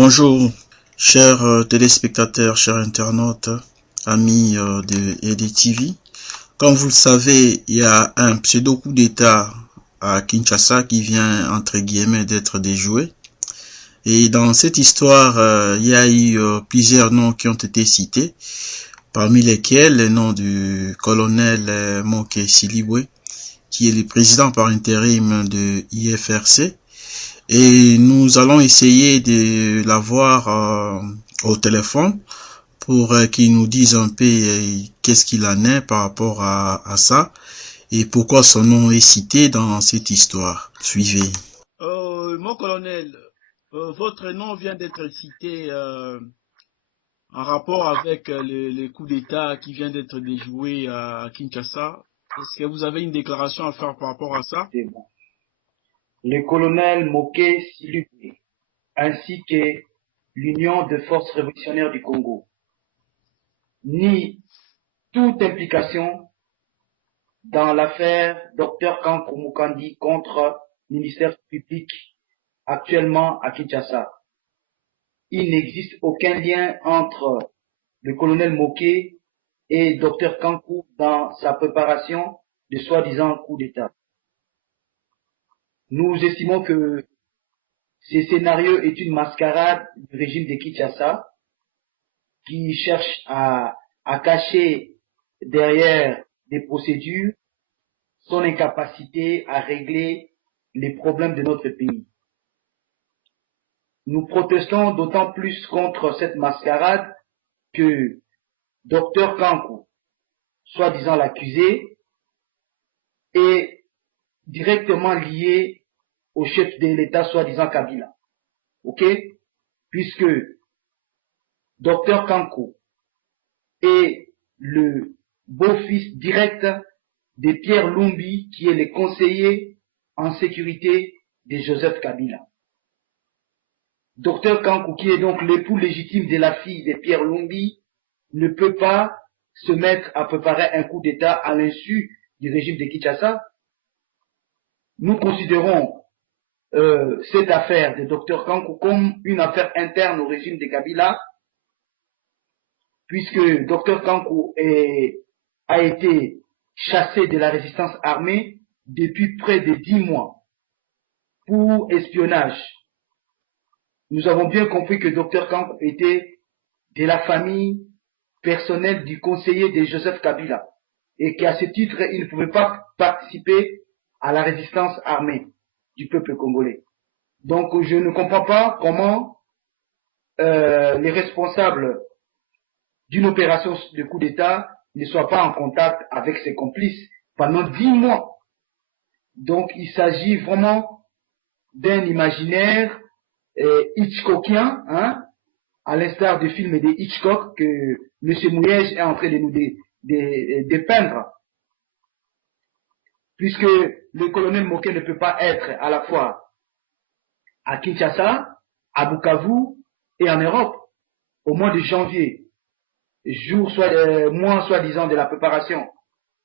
Bonjour, chers téléspectateurs, chers internautes, amis de ED TV. Comme vous le savez, il y a un pseudo-coup d'État à Kinshasa qui vient, entre guillemets, d'être déjoué. Et dans cette histoire, il y a eu plusieurs noms qui ont été cités, parmi lesquels le nom du colonel Moké Silibwe, qui est le président par intérim de IFRC. Et nous allons essayer de l'avoir au téléphone pour qu'il nous dise un peu qu'est-ce qu'il en est par rapport à ça et pourquoi son nom est cité dans cette histoire. Suivez. Mon colonel, votre nom vient d'être cité en rapport avec les coups d'État qui vient d'être déjoué à Kinshasa. Est-ce que vous avez une déclaration à faire par rapport à ça? C'est bon. Le colonel Moké Silibwe, ainsi que l'Union des forces révolutionnaires du Congo, nie toute implication dans l'affaire Dr Kankou Mukandi contre le ministère public actuellement à Kinshasa. Il n'existe aucun lien entre le colonel Moké et Dr Kankou dans sa préparation de soi-disant coup d'État. Nous estimons que ce scénario est une mascarade du régime de Kinshasa qui cherche à cacher derrière des procédures son incapacité à régler les problèmes de notre pays. Nous protestons d'autant plus contre cette mascarade que Dr Kankou, soi-disant l'accusé, est directement lié au chef de l'État, soi-disant Kabila. Ok? Puisque Dr Kankou est le beau-fils direct de Pierre Lumbi, qui est le conseiller en sécurité de Joseph Kabila. Dr Kankou, qui est donc l'époux légitime de la fille de Pierre Lumbi, ne peut pas se mettre à préparer un coup d'État à l'insu du régime de Kinshasa. Nous considérons cette affaire de Dr Kankou comme une affaire interne au régime de Kabila, puisque Dr Kankou a été chassé de la résistance armée depuis près de 10 mois pour espionnage. Nous avons bien compris que Dr Kankou était de la famille personnelle du conseiller de Joseph Kabila et qu'à ce titre, il ne pouvait pas participer à la résistance armée du peuple congolais. Donc je ne comprends pas comment les responsables d'une opération de coup d'État ne soient pas en contact avec ses complices pendant 10 mois. Donc il s'agit vraiment d'un imaginaire hitchcockien, hein, à l'instar du film de Hitchcock que M. Mouyej est en train de nous dépeindre. Puisque le colonel Moké ne peut pas être à la fois à Kinshasa, à Bukavu et en Europe au mois de janvier, mois soi-disant de la préparation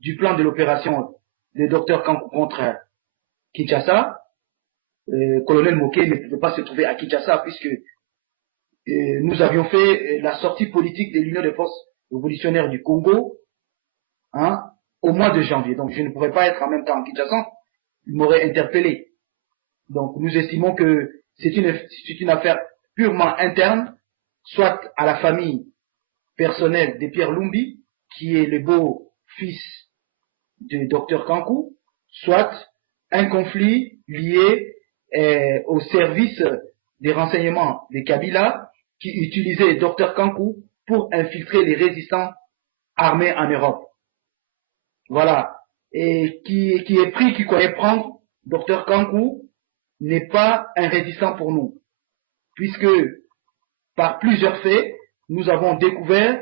du plan de l'opération de Dr Kankou contre Kinshasa. Colonel Moké ne pouvait pas se trouver à Kinshasa puisque nous avions fait la sortie politique de l'Union des forces révolutionnaires du Congo, hein, au mois de janvier. Donc je ne pourrais pas être en même temps à Kinshasa, il m'aurait interpellé. Donc nous estimons que c'est une affaire purement interne, soit à la famille personnelle de Pierre Lumbi, qui est le beau-fils de Dr Kankou, soit un conflit lié au service des renseignements de Kabila, qui utilisait Dr Kankou pour infiltrer les résistants armés en Europe. Voilà. Et qui croyait prendre Dr Kankou n'est pas un résistant pour nous. Puisque, par plusieurs faits, nous avons découvert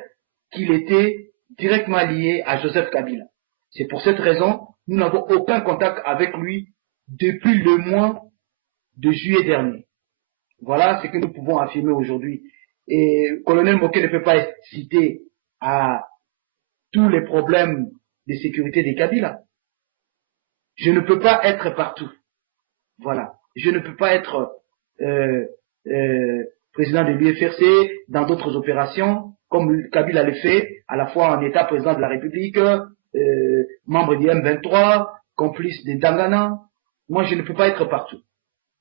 qu'il était directement lié à Joseph Kabila. C'est pour cette raison, nous n'avons aucun contact avec lui depuis le mois de juillet dernier. Voilà ce que nous pouvons affirmer aujourd'hui. Et colonel Moké ne peut pas être cité à tous les problèmes de sécurité des Kabila. Je ne peux pas être partout. Voilà. Je ne peux pas être président de l'UFRC, dans d'autres opérations, comme Kabila le fait, à la fois en état président de la République, membre du M23, complice des Dangana. Moi, je ne peux pas être partout.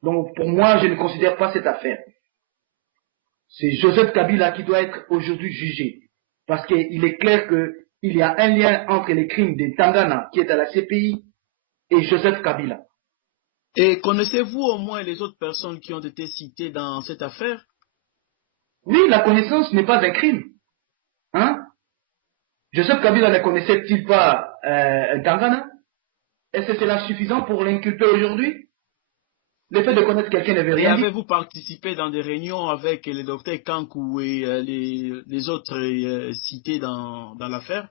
Donc, pour moi, je ne considère pas cette affaire. C'est Joseph Kabila qui doit être aujourd'hui jugé. Parce qu'il est clair qu'il y a un lien entre les crimes des Tangana, qui est à la CPI, et Joseph Kabila. Et connaissez-vous au moins les autres personnes qui ont été citées dans cette affaire? Oui, la connaissance n'est pas un crime. Hein? Joseph Kabila ne connaissait-il pas un Tangana? Est-ce que cela suffisant pour l'inculper aujourd'hui? Le fait de connaître quelqu'un ne veut rien dire. Avez-vous participé dans des réunions avec le docteur Kankou et les autres cités dans l'affaire?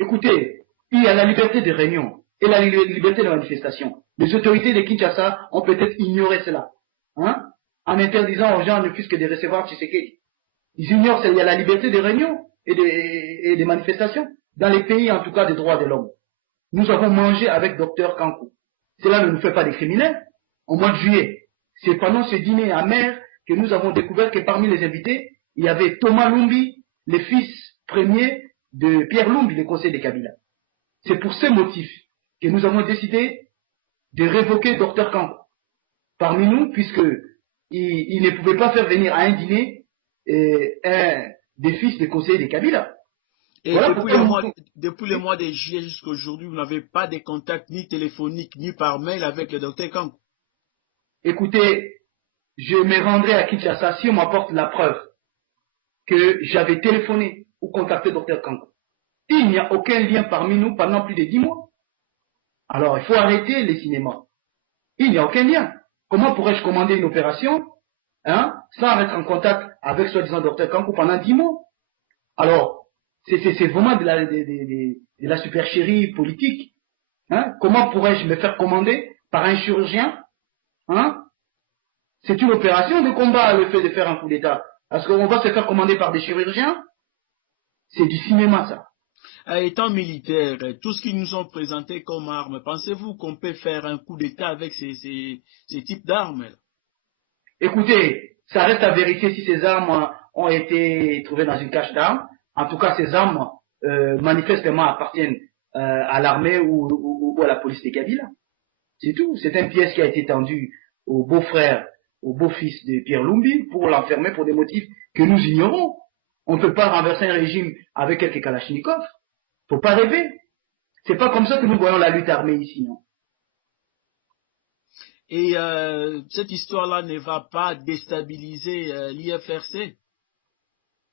Écoutez, il y a la liberté de réunion et la liberté de manifestation. Les autorités de Kinshasa ont peut-être ignoré cela, hein, en interdisant aux gens ne fût-ce que de recevoir Tshisekedi. Ils ignorent qu'il y a la liberté de réunion et de manifestation dans les pays, en tout cas, des droits de l'homme. Nous avons mangé avec Dr Kankou. Cela ne nous fait pas des criminels. Au mois de juillet, c'est pendant ce dîner amer que nous avons découvert que parmi les invités, il y avait Thomas Lumbi, le fils premier de Pierre Lumbi, le conseiller de Kabila. C'est pour ce motif que nous avons décidé de révoquer Dr Kankou parmi nous, puisque il ne pouvait pas faire venir à un dîner un des fils des conseillers de Kabila. Et voilà depuis le mois de juillet jusqu'à aujourd'hui, vous n'avez pas de contact ni téléphonique ni par mail avec le docteur Kankou? Écoutez, je me rendrai à Kinshasa si on m'apporte la preuve que j'avais téléphoné ou contacté Dr Kankou. Il n'y a aucun lien parmi nous pendant plus de 10 mois. Alors, il faut arrêter les cinémas. Il n'y a aucun lien. Comment pourrais-je commander une opération, hein, sans être en contact avec soi-disant Dr Kankou pendant 10 mois? Alors, c'est vraiment de la supercherie politique. Hein? Comment pourrais-je me faire commander par un chirurgien? Hein? C'est une opération de combat, le fait de faire un coup d'État. Est-ce qu'on va se faire commander par des chirurgiens? C'est du cinéma, ça. Étant militaire, tout ce qu'ils nous ont présenté comme armes, pensez-vous qu'on peut faire un coup d'État avec ces types d'armes? Écoutez, ça reste à vérifier si ces armes ont été trouvées dans une cache d'armes. En tout cas, ces armes manifestement appartiennent à l'armée ou à la police de Kabila. C'est tout. C'est une pièce qui a été tendue au beau-frère, au beau-fils de Pierre Lumbi pour l'enfermer pour des motifs que nous ignorons. On ne peut pas renverser un régime avec quelques Kalachnikov. Faut pas rêver. C'est pas comme ça que nous voyons la lutte armée ici, non. Et cette histoire-là ne va pas déstabiliser l'IFRC?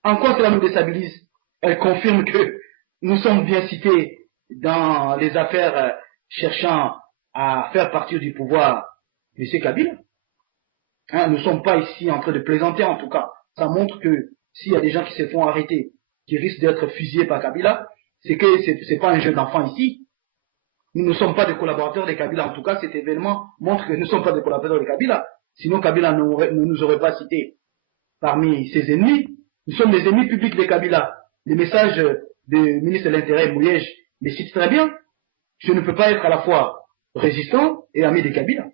En quoi cela nous déstabilise? Elle confirme que nous sommes bien cités dans les affaires cherchant à faire partir du pouvoir M. Kabila. Hein, nous ne sommes pas ici en train de plaisanter, en tout cas. Ça montre que s'il y a des gens qui se font arrêter, qui risquent d'être fusillés par Kabila, c'est que c'est pas un jeu d'enfant ici. Nous ne sommes pas des collaborateurs de Kabila. En tout cas, cet événement montre que nous ne sommes pas des collaborateurs de Kabila. Sinon, Kabila ne nous aurait pas cités parmi ses ennemis. Nous sommes des ennemis publics de Kabila. Les messages du ministre de l'Intérieur, Mouyej, les citent très bien. Je ne peux pas être à la fois résistant et ami de Kabila.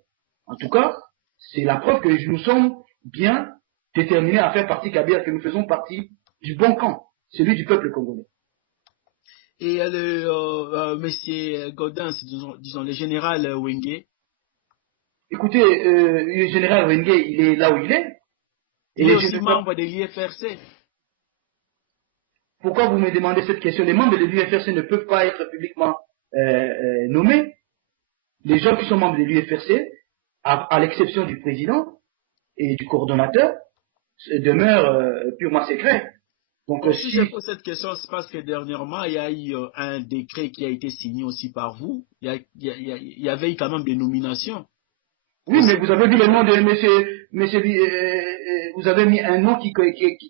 En tout cas, c'est la preuve que nous sommes bien déterminés à faire partie Kabila, que nous faisons partie du bon camp, celui du peuple congolais. Et monsieur Gaudens, disons le général Wenge? Écoutez, le général Wenge, il est là où il est. Il est aussi membre de l'IFRC. Pourquoi vous me demandez cette question? Les membres de l'UFRC ne peuvent pas être publiquement nommés. Les gens qui sont membres de l'UFRC, à l'exception du président et du coordonnateur, demeurent purement secrets. Donc, si je pose cette question, c'est parce que dernièrement, il y a eu un décret qui a été signé aussi par vous. Il y avait eu quand même des nominations. Oui, mais vous avez vu le nom de monsieur vous avez mis un nom qui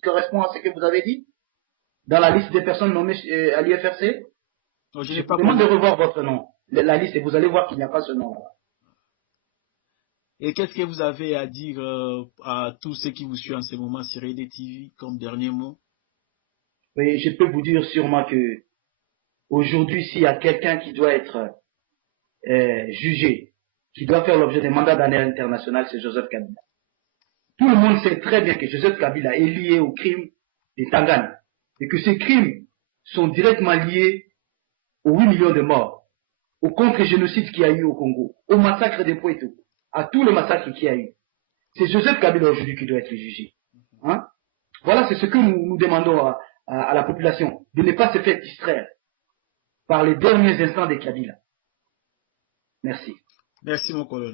correspond à ce que vous avez dit dans la liste des personnes nommées à l'IFRC. Je vous demande de revoir votre nom, la liste, et vous allez voir qu'il n'y a pas ce nom-là. Et qu'est-ce que vous avez à dire à tous ceux qui vous suivent en ce moment sur EDTV comme dernier mot? Oui, je peux vous dire sûrement que aujourd'hui, s'il y a quelqu'un qui doit être jugé, qui doit faire l'objet d'un mandat d'arrêt international, c'est Joseph Kabila. Tout le monde sait très bien que Joseph Kabila est lié au crime de Tangana et que ces crimes sont directement liés aux 8 millions de morts, au contre-génocide qu'il y a eu au Congo, au massacre des Poitou, à tout le massacre qu'il y a eu. C'est Joseph Kabila aujourd'hui qui doit être jugé. Hein? Voilà, c'est ce que nous demandons à la population, de ne pas se faire distraire par les derniers instants de Kabila. Merci. Merci, mon colonel.